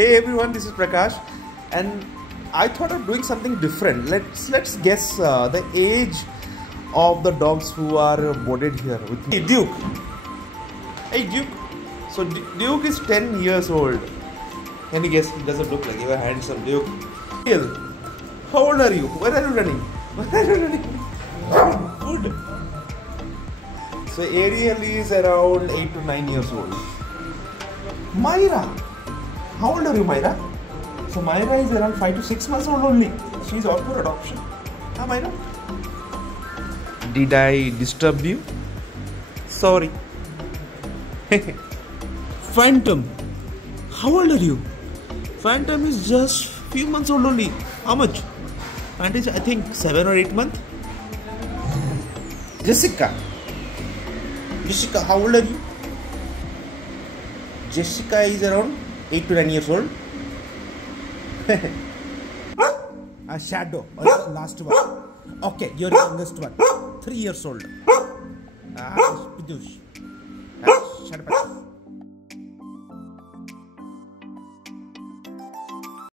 Hey everyone, this is Prakash, and I thought of doing something different. Let's guess the age of the dogs who are boarded here with me. Duke. Hey Duke. So Duke is 10 years old. Can you guess? He doesn't look like you. Handsome Duke. Ariel, how old are you? Where are you running? Where are you running? Good. So Ariel is around 8 to 9 years old. Myra. How old are you, Myra? So Myra is around 5 to 6 months old only. She is out for adoption. Huh, Myra? Did I disturb you? Sorry. Phantom. How old are you? Phantom is just few months old only. How much? Phantom is, I think, 7 or 8 months. Jessica. Jessica, how old are you? Jessica is around 8 to 9 years old. A shadow, the last one. Okay, you're the youngest one. 3 years old. Shut up.